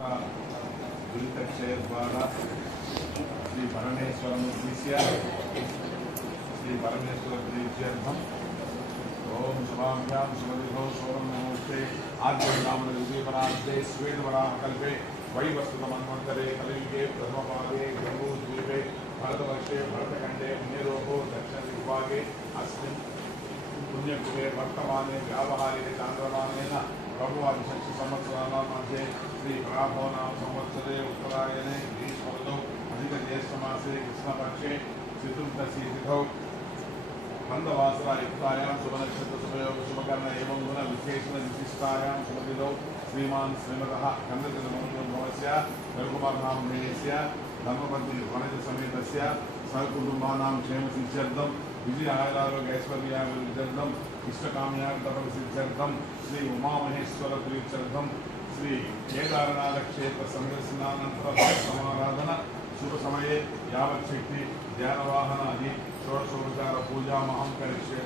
द्वारा श्री परमेश्वर श्री परमेश्वर प्रीत्यर्थम ओम शुभाभ्यां शुभदिनो सौरनमोस्ते आद्यनामविजयपरार्थे श्वेतवराहकल्पे वैवस्वतमन्वन्तरे कलियुगे प्रथमपादे जम्बूद्वीपे भरतवर्षे भरतखण्डे पुण्यलोको दक्षिणदिग्भागे अस्मिन् पुण्यकुले वर्तमाने व्यावहारिके चान्द्रमानेन प्रभुवादिषट्सु संवत्सराणां मध्ये श्री पराभवनाम संवत्सरे उत्तरायणे ग्रीष्मऋतौ अधिकज्येष्ठमासे कृष्णपक्षे चतुर्दशी तिथौ मंदवासरायुक्तायां शुभनक्षत्रशुभयोग शुभकर्ण एवं गुण विशेषण विशिष्टायां शुभतिथौ श्रीमान् श्रीमतः कन्नडजनमनोभवस्य रघुकुमारनामधेयस्य धर्मपत्नी वनजसमेतस्य सहकुटुम्बानां क्षेमसिद्ध्यर्थं विजयारोग्यैश्वर्याभिवृद्ध्यर्थं इष्टकाम्यार्थफलसिद्ध्यर्थं श्री उमामहेश्वर प्रीत्यर्थं श्री केदारनाथ क्षेत्र संदर्शनानंतर समाराधना शुभ समये यावच्छक्ति ध्यानवाहन आदि षोडशोपचार पूजा महं करिष्ये।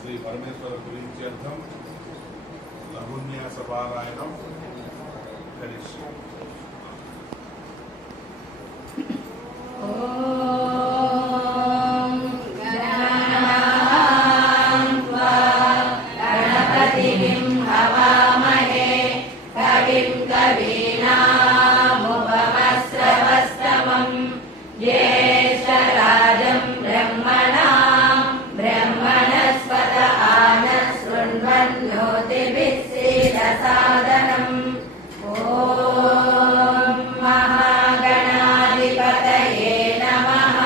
श्री परमेश्वर प्रीत्यर्थं लघुन्यासपारायणं करिष्ये। महागणाधिपतये नमः।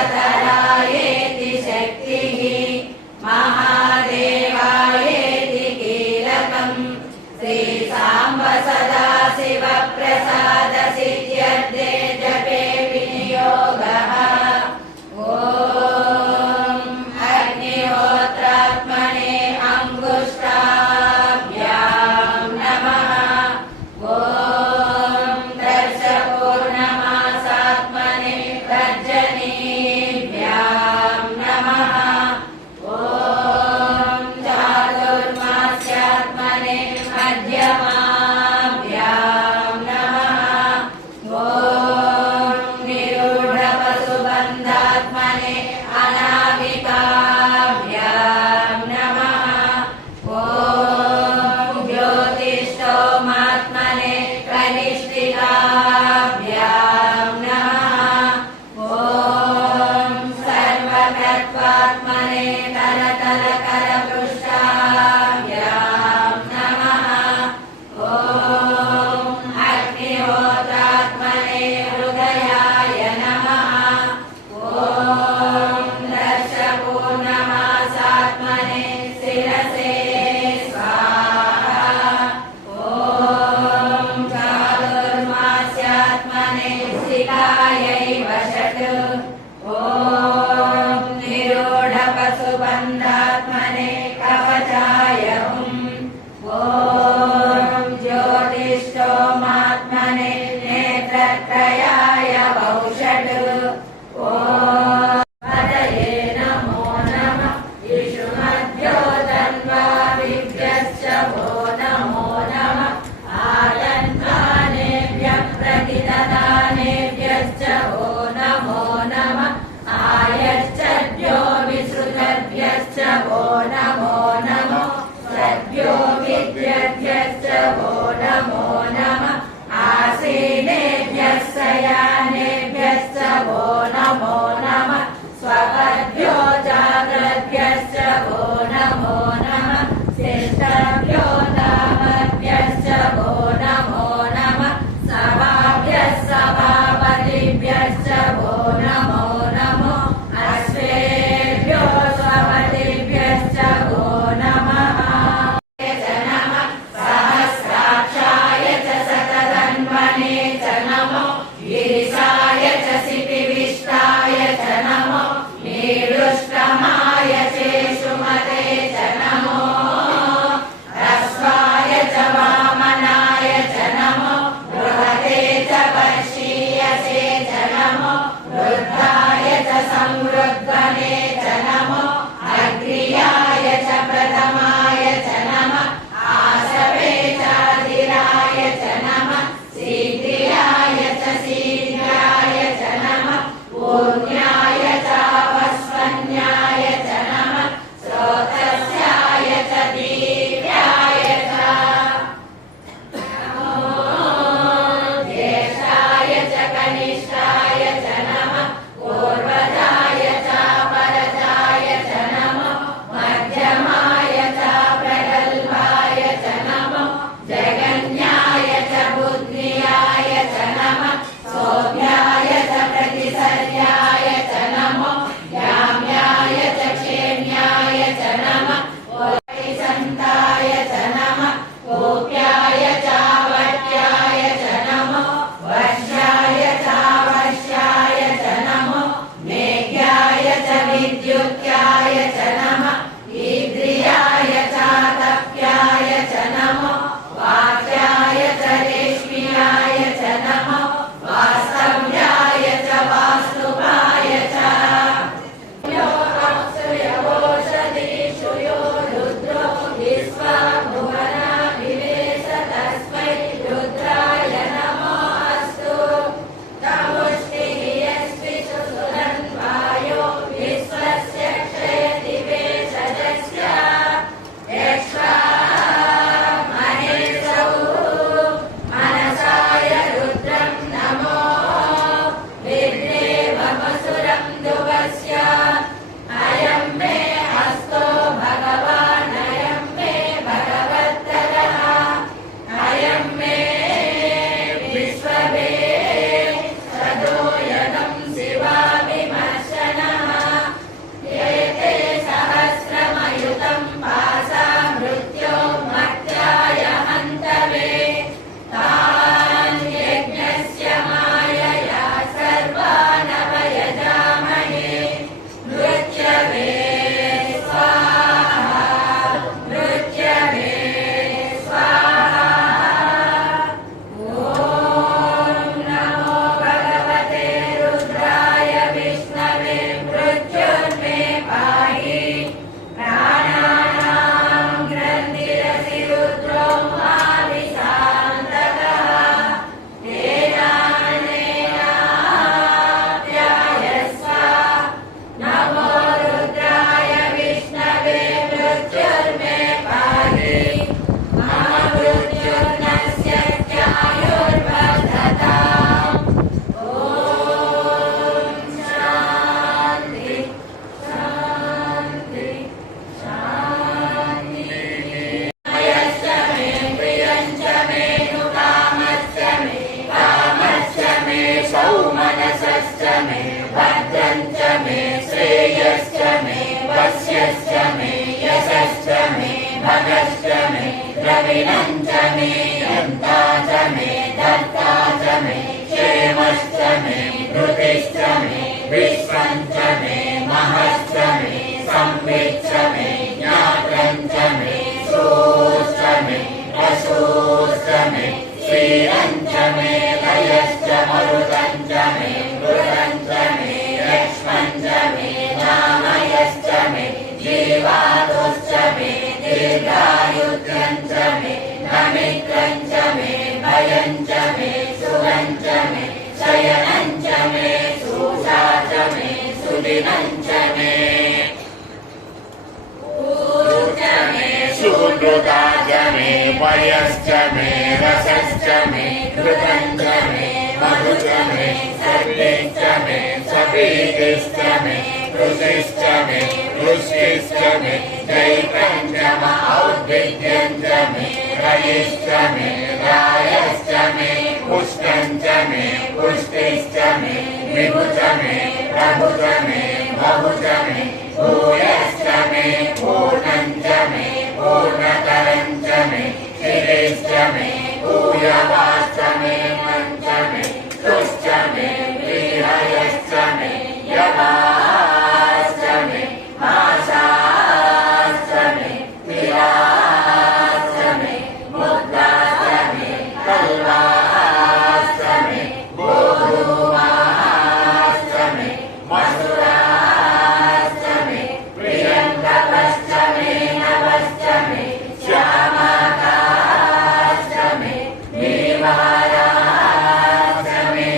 सर्वतरायेति शक्तिः महादेवायेति कीलकम् श्रीसाम्ब सदाशिव प्रसाद सिद्ध्यर्थे जपे विनियोगः ॐ अग्निहोत्रात्मने अंगुष्ठाभ्यां नमः ॐ दर्शपूर्णमासात्मने तर्जनीभ्यां नमः ॐ चातुर्मास्यात्मने मध्यमाभ्यां नमः ॐ निरूढपशुबन्धात्मने अनामिकाभ्यां नमः ॐ ज्योतिष्ठोमात्मने कनिष्ठिकाभ्यां नमः ॐ सर्वतत्त्वात्मने तरतरकरपृष्ठाभ्यां नमः ॐ अग्निहोत्रात्मने हृदयाय नमः ॐ दर्शपूर्णमासात्मने शिरसे स्वाहा ॐ चातुर्मास्यात्मने शिखायै वषट् ॐ निरूढपशुबन्धात्मने कवचाय हुम् ॐ ज्योतिष्ठोमात्मने नेत्रत्रयाय वौषट् ॐ पतये नमो नमः विष्णुमध्यो तन्वाभिभ्यश्च वो नमो नमः आतन्वानेभ्यः प्रतिददानेभ्यश्च वो नमो नमः आयश्चभ्यो विसृतभ्यश्च वो नमो नमः सद्भ्यो विद्यभ्यश्च वो नमो नमः आसीनेभ्यः शयानेभ्यश्च वो नमो नमः स्वपद्भ्यो जाग्रद्भ्यश्च वो नमो नमः श्रेष्ठभ्यो दामभ्यश्च वो नमो नमः सभाभ्यः सभापतिभ्यश्च वो नमो नमः अश्वेभ्यो स्वपतिभ्यश्च वो नमः सहस्राक्षाय च शतधन्वने च नमो गिरिशाय च शिपिविष्टाय च नमो नीरुष्टमाय चेषुमते च नमो ह्रस्वाय च वामनाय च नमो बृहते च वर्षीयसे च नमो वृद्धाय च संवृद्धने च नमो अग्र्याय च प्रथमाय च नमः आशवे चाधिराय च नमः शीघ्राय च शीघ्राय मे सौमनसश्च मे भद्रं च मे श्रेयश्च मे वश्यश्च मे यशश्च मे भगश्च मे द्रविणं च मे यन्ता च मे धर्ता च मे क्षेमश्च मे धृतिश्च मे विश्वं च मे महश्च मे संविच्च मे ज्ञातं च मे श्रूश्च मे रसूश्च मे श्रीरं च मे लयश्च मरुतं च मे मृतं च मे लक्ष्मं च मे नामयश्च मे जीवातुश्च मे दीर्घायुत्यं च मे नमित्रं च मे भयं च मे सुखं च मे शयनं च मे सुषा च मे सुदिनं च मे सुहृदा च मे पयश्च मे रसश्च मे घृतं च मे मधु च मे सर्वेश्च मे सपीतिश्च मे कृषिश्च मे वृष्टिश्च मे चैत्रं च म औद्भिद्यं च मे रयिश्च मे रायश्च मे पुष्टं च मे पुष्टिश्च मे विभु च मे प्रभु च मे बहु च मे भूयश्च मे पूर्णं च मे पूर्णतरं च मे क्षितिश्च मे भूयवाश्च मे मञ्च मे तुश्च मे विहयश्च मे यवाश्च मे माशाश्च मे विराश्च मे मुक्ताश्च मे कल्वाश्च मे गोधूमाश्च मे मसुराश्च मे प्रियङ्कपश्च मे नवश्च मे श्यामाकाश्च मे नीवाराश्च मे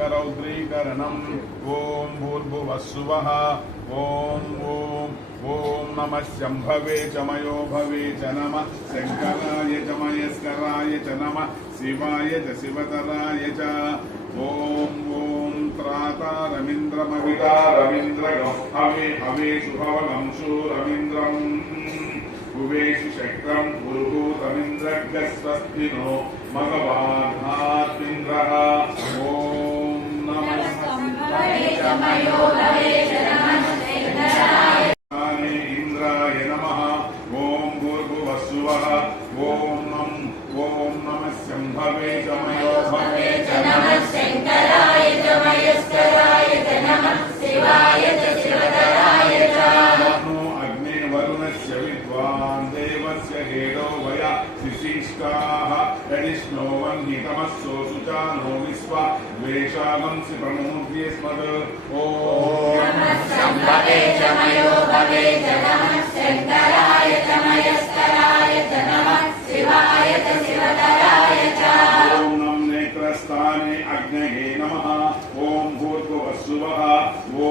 षोडशाङ्गरौद्रीकरणम् ॐ भूर्भुवस्सुवः ॐ नमः शम्भवे च मयो भवे च नमः शङ्कराय च मयस्कराय च नमः शिवाय च शिवतराय च ॐ त्रातारविन्द्रमविदारविन्द्रगं हवे हवेषु भवनं शूरविन्द्रम् भुवेषु शक्रं भूर्भूतमिन्द्रज्ञस्वस्तिनो मघवान्नात्मिन्द्रः ॐ नमः इंद्राय नमः ॐ भूर्भुवस्सुवः ॐ नमः शम्भवे च मयो भवे च नमः शङ्कराय च मयस्कराय च नमः शिवाय च शिवतराय च नमो अग्ने वरुणस्य विद्वान् देवस्य हेडो वया शिशिष्टाः यदिष्णो वह्नितमस्सो सुचानो विश्वा द्वेषागंसि प्रमोद्ये स्मद ॐ नमः शम्भवे च मयो भवे च नमः शङ्कराय च मयस्कराय च नमः शिवाय च शिवतराय च ॐ नमः नेत्रस्थाने अग्नये नमः ॐ भूर्भुवस्सुवः ॐ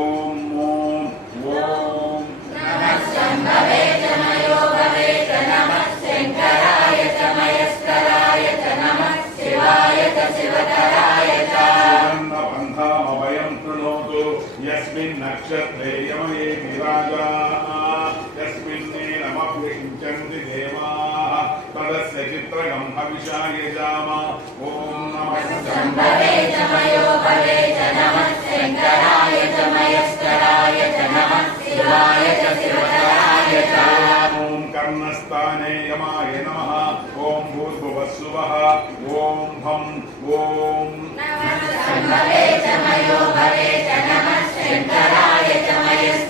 नमः शम्भवे च मयो भवे च नमः शङ्कराय च मयस्कराय च नमः शिवाय च शिवतराय च सुगन्धबन्धामभयं कृणोतु यस्मिन् नक्षत्रे यमये विराजाः यस्मिन्नेनमभ्यषिञ्चन्ति देवाः तदस्य चित्रगं हविषा यजाम ॐ नमः शम्भवे च मयो भवे च नमः शङ्कराय च मयस्कराय च नमः शिवाय च शिवतराय च ॐ कर्णस्थाने यमाय नमः ॐ भूर्भुवस्सुवः ॐ नमः शम्भवे च मयो भवे च नमः शङ्कराय च मयस्कराय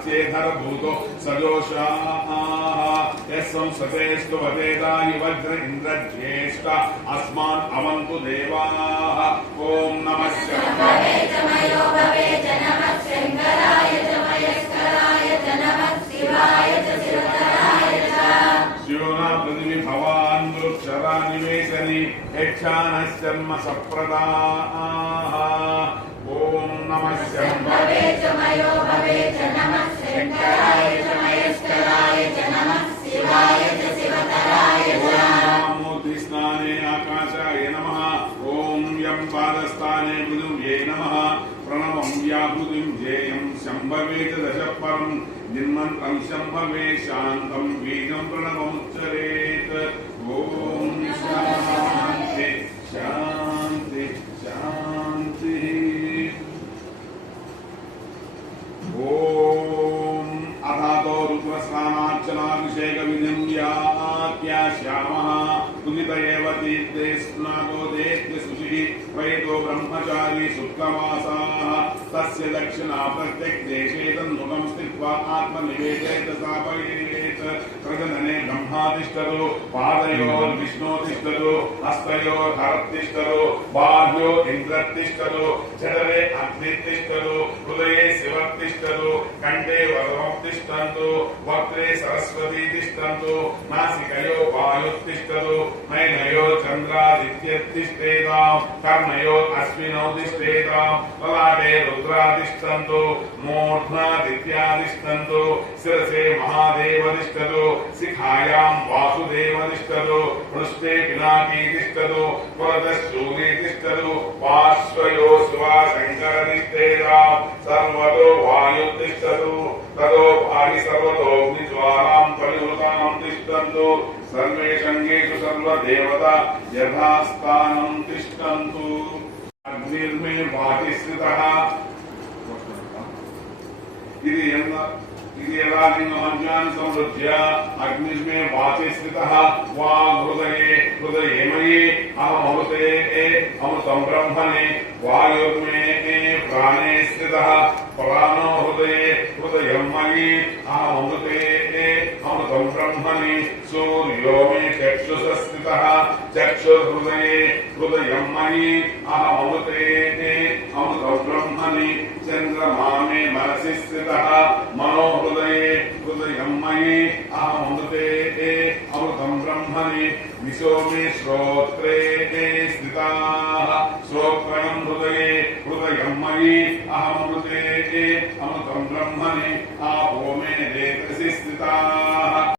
अस्येधर भूतो सजोषाः यस्संसतेस्तु वदेदायि वज्र इन्द्रज्येष्ठ अस्मान् अवन्तु देवाः ॐ नमः शम्भवे च मयो भवे च नमः शङ्कराय च मयस्कराय च नमः शिवाय च शिवतराय च शिवना पृथिवी भवान् वृक्षरा निवेशनि यक्षानश्चर्म सप्रदाः ॐ नमः शम्भवे च मयो भवे च नमः शङ्कराय च मयस्कराय च नमः शिवाय च शिवतराय च स्नाने आकाशाय नमः ॐ यं पादस्थाने पृथिव्यै नमः प्रणवं व्याहृतिं ध्येयं शम्भवे च दशपरं निर्मन्त्रं शम्भवे शान्तं बीजं प्रणवमुच्चरेत् ॐ शान्ति शान्ति शान्तिः ॐ अथातो रुद्रस्नानार्चनाभिषेकविधिं व्याख्यास्यामः उदित एव तीर्थे स्नातो देत्य शुचिः प्रयतो ब्रह्मचारी शुक्लमासाः तस्य दक्षिणा प्रत्यग्देशे तन्मुखं स्थित्वा आत्मनिवेदयेत स्थापयेत् प्रजनने ब्रह्मातिष्ठतो पादयोर्विष्णोतिष्ठतो हस्तयोर्हरतिष्ठतो बाह्यो इन्द्रतिष्ठतो जठरे अग्नितिष्ठतो हृदये शिवतिष्ठतो कंठे वरुणतिष्ठन्तु वक्त्रे सरस्वती तिष्ठन्तु नासिकयो वायुतिष्ठतो नयनयो चन्द्रादित्यतिष्ठेतां कर्णयो अश्विनौ तिष्ठेतां ललाटे रुद्रातिष्ठन्तु मूर्ध्नादित्यातिष्ठन्तु शिरसे महादेव तिष्ठतु शिखायां वासुदेव तिष्ठतु पृष्ठे पिनाकी तिष्ठतु पुरतश्शूले तिष्ठतु पार्श्वयो शिवा शङ्कर तिष्ठेतां सर्वतो वायुतिष्ठतु ततो पाहि सर्वतोऽग्निज्वालां परिवृतां तिष्ठन्तु सर्वे शङ्गेषु सर्वदेवता यथास्थानं तिष्ठन्तु अग्निर्मे वाति स्थितः ఇది ఎలా లింగమజ్ఞాని సంవృజ్య అగ్నిర్మే వాచి స్థితః వాగ్హృదయే హృదయేమయే అహమృతే అమృతం బ్రహ్మణే వాయుర్మే ప్రాణే స్థితః ప్రాణో హృదయే హృదయం మయి అహమృతే అమృతం బ్రహ్మణి సూర్యో మే చక్షుష స్థితః చక్షుర్హృదయే హృదయం మయి అహమృతే అమృతం బ్రహ్మణి చంద్రమా మే మనసి స్థితః మనో हृदये हृदयं मयि अहमृते अमृतं ब्रह्मणि दिशो मे श्रोत्रे स्थिताः श्रोत्रं हृदये हृदयं मयि अहमृते अमृतं ब्रह्मणि आपो मे रेतसि स्थिताः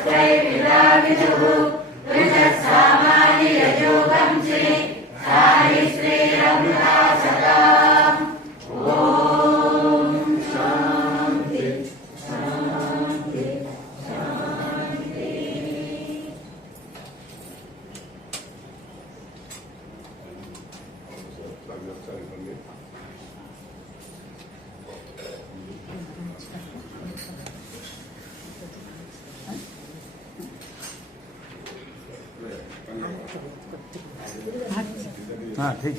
स्वस्त्रैर्विदा विदुः ऋजसामानि यजोगंसि साहि श्रीरमृता सदा। ॐ शान्ति शान्ति शान्ति। हाँ ठीक।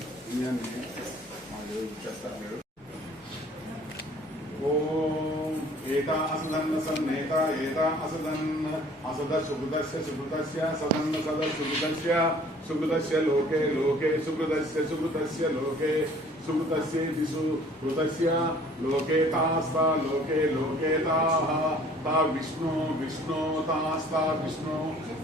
ओम एता असदन्न सन्नेता एता असदन्न असद सुकृतस्य सुकृतस्य सदन्न सद सुकृतस्य सुकृतस्य लोके लोके सुकृतस्य सुकृतस्य लोके सुकृतस्य दिशु कृतस्य लोके तास्ता लोके लोके ताः ता विष्णु विष्णु तास्ता विष्णु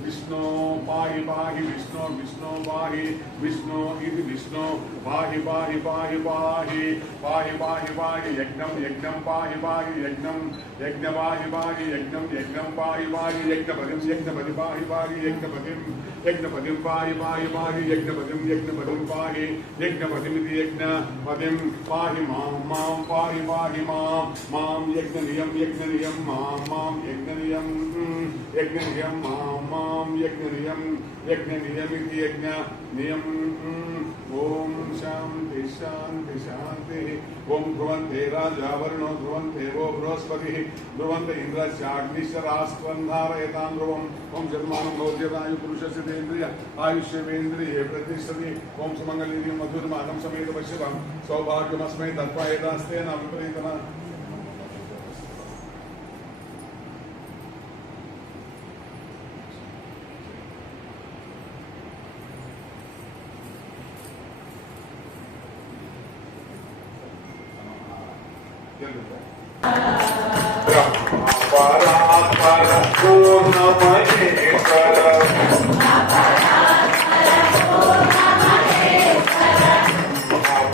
विष्णु पाहि पाहि विष्णु विष्णु पाहि विष्णु इति विष्णु पाहि पाहि पाहि पाहि पाहि पाहि पाहि यज्ञं यज्ञं पाहि पाहि यज्ञं यज्ञ पाहि पाहि यज्ञं यज्ञं पाहि पाहि यज्ञपतिं पाहि पाहि यज्ञपतिं पाहि पाहि पाहि यज्ञपतिं पाहि यज्ञपतिमिति यज्ञपतिं पाहि मां पाहि पाहि मां यज्ञनियं मां यज्ञनियं मां यज्ञनियमिति यज्ञनियं। ओम शांति शांति शांति। ओम ध्रुवन्ते राजा वर्णो ध्रुवन्ते वो बृहस्पतिः ध्रुवन्त इन्द्रश्चाग्निश्चरास्त्वन्धारयतां ध्रुवम्। ओम जन्मानं भवत्यतायु पुरुषस्य तेन्द्रिय आयुष्यवेन्द्रिये प्रतिष्ठति। ओम सुमङ्गलीं मधुरमानं समेत पश्यतां सौभाग्यमस्मै दत्त्वा एतास्तेन विपरीतः। परात्पर पूर्णमहेश्वर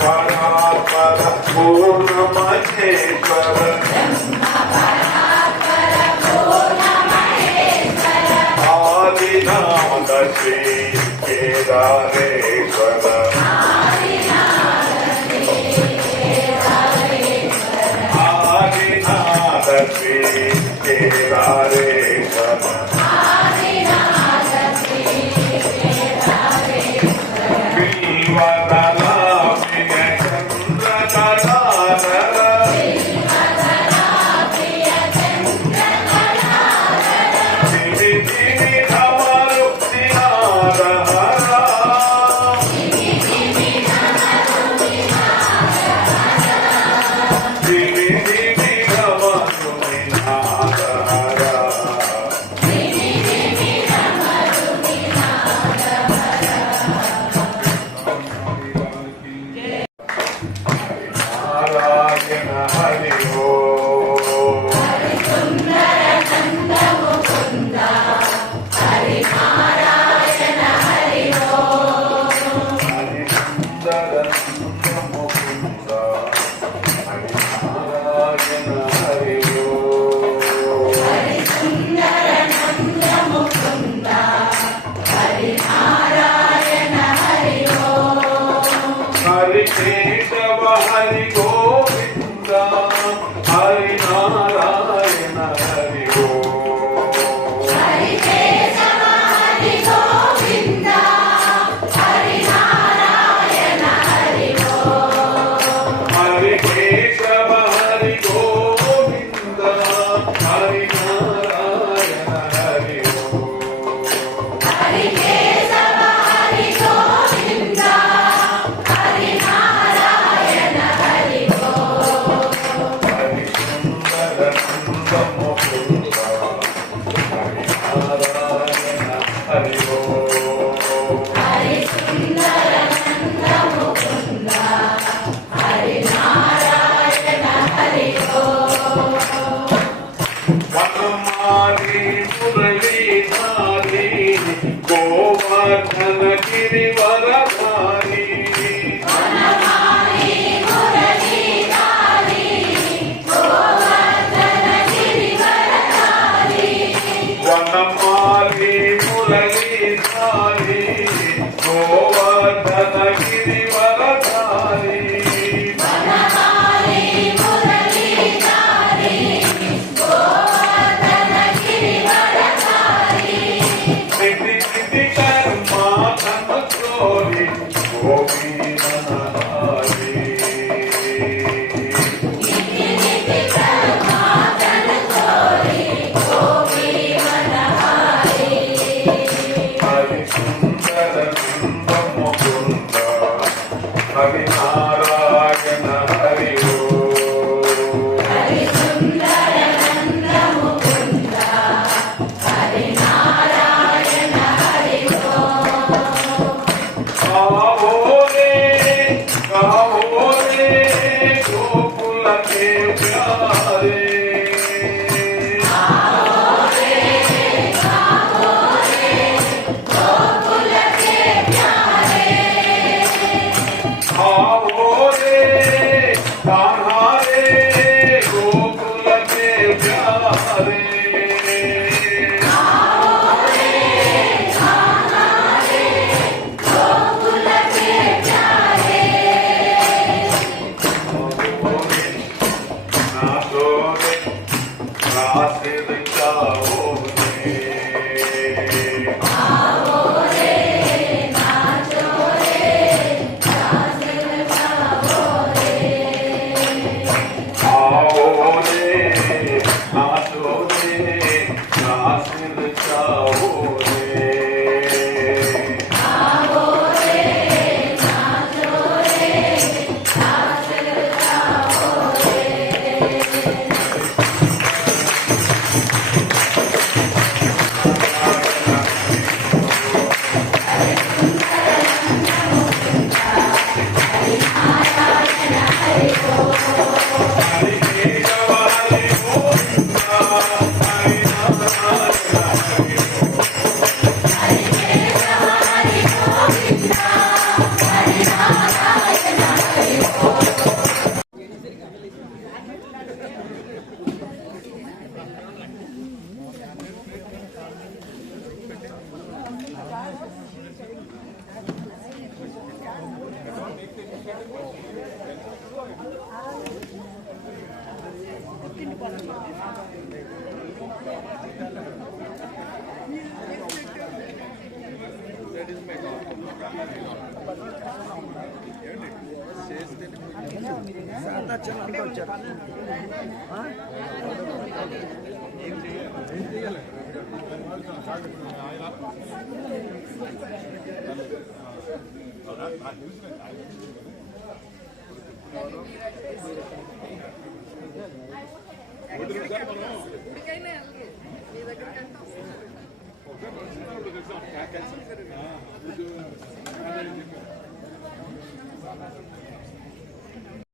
परात्पर पूर्णमहेश्वर आदिनाथ श्री केदारेश्वर श्री केदारेश्वर श्रीवदना प्रिय चन्द्रकलाधर వనమాలి మురళీధారి గోవర్ధన గిరివరధారి వనమాలి మురళీధారి గోవర్ధన గిరివరధారి నిధి నిధి కర్మ ధన చోరి గోపీనహారి నిధి నిధి కర్మ ధన చోరి గోపీవనహారి హరి సుందర బింబ ముకుంద హరి నారాయణ హరి ఓ హరి సుందర నంద ముకుంద హరి నారాయణ హరి गावो रे गोकुल के प्यारे गोकुल के प्यारे गावो रे कान्हा रे गोकुल के प्यारे गोकुल के प्यारे नाचो रे रासे जाओ रे आओ रे नाचो रे रास रचाओ रे आओ रे नाचो रे रासे जाओ रे आओ रे नाचो रे रास रचाओ रे हरि केशवारि गोविंदा हरि नारायण हरि हरि केशवारि गोविंदा हरि नारायण हरि నారాయణ